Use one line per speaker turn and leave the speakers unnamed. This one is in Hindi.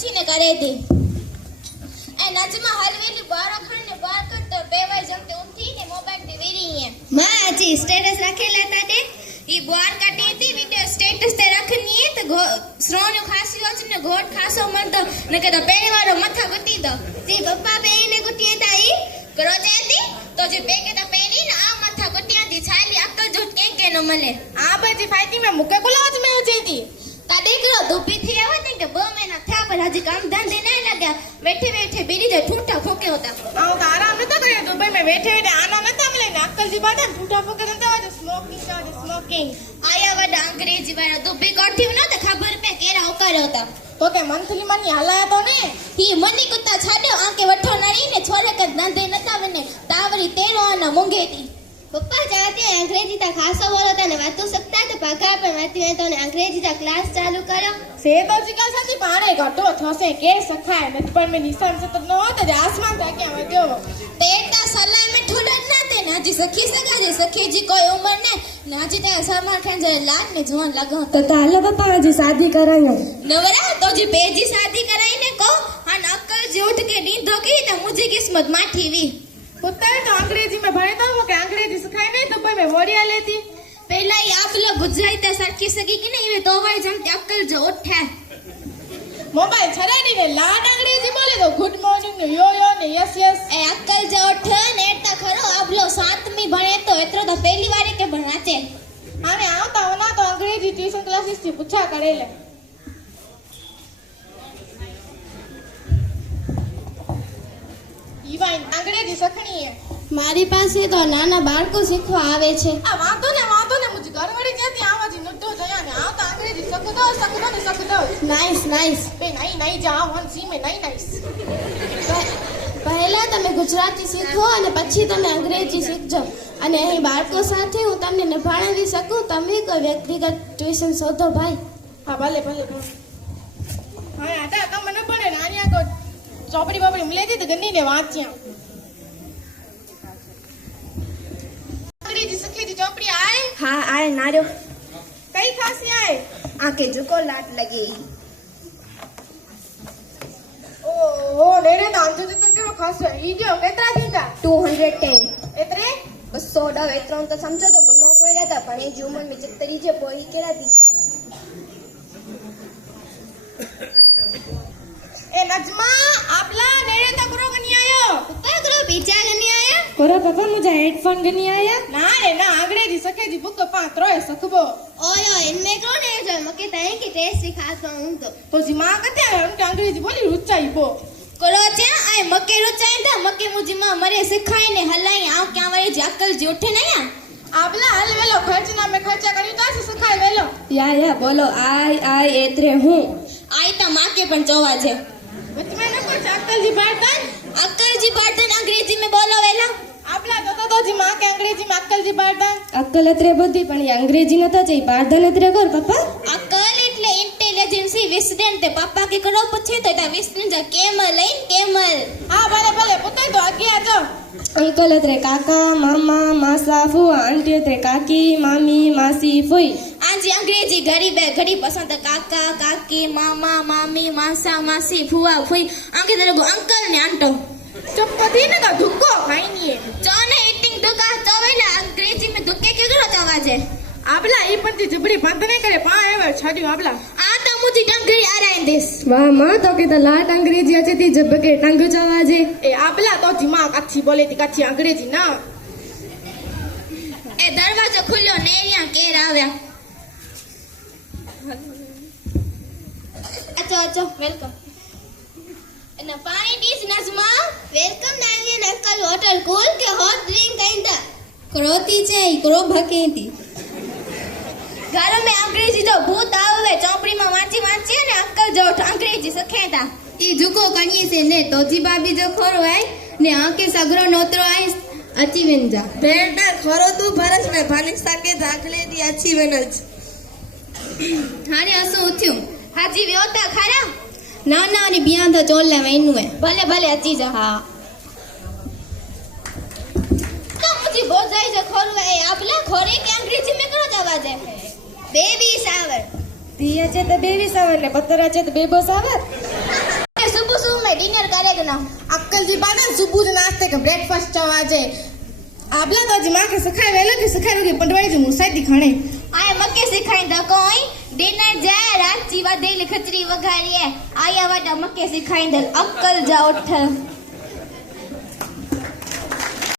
પૂછીને કરે હતી એ નજમાં હલવેલી બાર ખણને બાર કરતો બેવાય જમતે ઉઠીને મોબાઈલ તે વેરી માં આજી સ્ટેટસ રાખેલા તાડે ઈ બાર કાઢી હતી વિડિયો સ્ટેટસ તે રાખની તો શ્રોનો ખાસી વચને ઘોટ ખાસો મન તો ને કે તો પહેલી વાર મથા ગુટી દો તે પપ્પા બેઈને ગુટી હતા ઈ કરો જાતી તો જે બે કે તો પહેલી ને આ મથા ગુટિયા દી છાલી અક્કલ જોટ કે ન મળે
આ બધી ફાઈટી મે મુકે કોલાજ મે ઉજેતી
તા દીકરો ધૂપી થી આવત ને કે 2 મહિના થયા પર હજી કામ ધંધે ન લાગ્યા બેઠે બેઠે બીડી દે ઠૂઠા ફોકે હોતા
આવ તો આરામ નતો કર્યો દુબઈ મે બેઠે બેઠે આના નતા મળે ને અક્કલજી બાદા ઠૂઠા ફોકે નતા આવે સ્મોકિંગ
આયા વડા અંગ્રેજી વાળા ધૂપી કોઠી ન તો ખબર પે કેરા ઉકાર્યો હતા
તો કે મંથલી મની હલાયા તો ને
ઈ મની કુત્તા છાડ્યો આંકે વઠો નરી ને છોરે કે ધંધે નતા વને તાવરી તેરો આના મૂંગેતી પપ્પા જાતે અંગ્રેજી તા ખાસો બોલતા ને વાતો શકતા તો પગાર પર વાતી તો ને અંગ્રેજી તા ક્લાસ ચાલુ કર્યો
સે તો જીકા સાથી પાણે ઘટો થશે કે સખાય નત પર મે નિશાન से तो न होता जे आसमान था क्या વધ્યો
પેટા સલાઈ મે ઠોડર ના દે ને હજી સખી સગા જે સખી જી કોઈ ઉંમર ને નાજી તા સલમાન ખાન જે લાડ ને જવાન લગા
તો તાલે પપ્પા હજી શાદી કરાયો
નવરા તો જે બેજી શાદી કરાઈ ને કો અન અક્કલ જે ઉઠ કે નીંદો की तो मुझे किस्मत माठी वी
पुत्र तो अंग्रेजी में भणे तो के अंग्रेजी सिखाई नहीं तो भाई मैं वोडिया लेती
पहला ही आप लोग गुजराती सरखी सगी की नहीं वे तो भाई जमते अक्कल जो उठे
मोबाइल छराडी ने लाड अंग्रेजी बोले तो गुड मॉर्निंग ने यो ने यस यस
ए अक्कल जो उठे ने एटा खरो आप लोग सातमी भणे तो एतरो तो पहली वारी के भणाचे
आने आवता होना तो अंग्रेजी ट्यूशन क्लासेस से पूछा करेले ઈવાન અંગ્રેજી સખણી હે
મારી પાસે તો નાના બાળકો શીખવા આવે છે
આ વાંધો ને મુજ ઘરવાળી જેતી આવાજી નડ્ડો જયા ને આવતા અંગ્રેજી સકદો
નાઈસ
બે નહીં જા વન સી મે નાઈસ
પહેલા તમે ગુજરાતી શીખો અને પછી તમે અંગ્રેજી શીખજો અને અહીં બાળકો સાથે હું તમને નિભાવી શકું તમે કોઈ વ્યક્તિગત ટ્યુશન શોધો ભાઈ
હા ભલે હા આટા કમ મને પડે નાનિયા કો ચોપડી બાપડી મિલે દી તો ગની ને વાંચ્યા અંગ્રેજી સખી દી ચોપડી આય
हाँ आए नारियो
કઈ ખાસી આય
आके जुको लाट लगी
ओ नेने तो अंजू चित्र के खास ई जो केतरा थींदा
210
एतरे
200 वेतरण तो समझो तो बनो कोई रहता पण ए जुमन में चित्तरी जे पोई केरा दीता
ए नजमा आपला नेने तो करो गनी आयो
ऊपर करो पीछा गनी आया
कोरा पापा मुझे हेडफोन गनी आया ना रे ना अंग्रेजी सकेजी बुक पात्रोय सकबो
ओयो इनमें कौन है जो मके तय की टेस्ट सिखाता हूं
तो जी मां कहते हैं उनके अंग्रेजी बोली रुचाई बो
करो चे आए मके रुचाई था मके मुझी मां मरे सिखाई ने हलाई आ क्या वाली जाकल जी उठे ना या
आपला हल वेलो खर्चना में खर्चा करी तो से सिखाई वेलो
या बोलो आई एतरे हूं
आई तो मां के पण जोवा छे
वचमे न को अक्कल जी
बार्टन अंग्रेजी में बोलो वेला
आपला तो जी मां के अंग्रेजी में अक्कल जी बार्टन
अक्कल अतरे बधी पण ये अंग्रेजी नता जई बार्धन अतरे कर पप्पा
अक्कल એટલે इंटेलिजेंसी विस्डेन ते पापा के करो पूछे तो ता विस्डेन जा केमल
हां भले पुते तो आगे आ जाओ
अंकल अतरे काका मामा मासा फुआ आंटी अतरे काकी मामी मासी फुई
आज अंग्रेजी गरीब है घड़ी पसंद काका काकी मामा मामी मासा मासी फुआ फुई आगे तेरे को अंकल ने आंटो
चुप्पी ने का धुक्को खाई नहीं है
चौने ईटिंग दुका चौवेला अंग्रेजी में दुक्के के करो चवाजे
आपला ई पंती जबड़ी बंद नहीं करे पा एवर छाडी आपला
आ तो मुझे डंगरी आ रहा है दिस
वाह मां तो के लाट अंग्रेजी अचे ती जब के टंग चवाजे
ए आपला तो दिमाग अच्छी बोले ती कच्ची अंग्रेजी ना
ए दरवाजो खुल्लो नेरिया केर आव्या अच्छा वेलकम ना पानी डीस नजमा वेलकम नावियन अक्कल होटल कूल के हॉट ड्रिंक कइंदा
क्रोती छे क्रो भकेती
घर में अंग्रेजी जो भूत आवे चौपड़ी में वांची ने अक्कल जो अंग्रेजी सखेता
ई जुको कनी से ने तोजी बाबी जो खोरो है ने आके सगरो नोतरो आई अची वेंजा
बेटा खरो तू फरस में भानिस्ता के दाखले दी अच्छी बनज
हाने असो उठ्यो
हाजी व्योता खरा
ना ने बिया तो चोल ले वेनु है
भले अची जा हां तो मुझे बहुत जाई जो खोरू है आपला खोरे के अंग्रेजी में करो जवाब है बेबी सावर
दिया चे तो बेबी सावर ने पत्तरा चे तो बेबो सावर
करेगा ना
अक्कल जी बात है सुबह जो नाश्ते का ब्रेकफास्ट चवाजे आपला तो जी मां के सिखाए वेलो के सिखाए रोगी पंडवाई जी मुसाई दिखाणे
आए मके सिखाईंदा कोई डिनर जा रात जी वडेली खचरी वघारी है आया वडा मके सिखाईंदा अक्कल जा उठ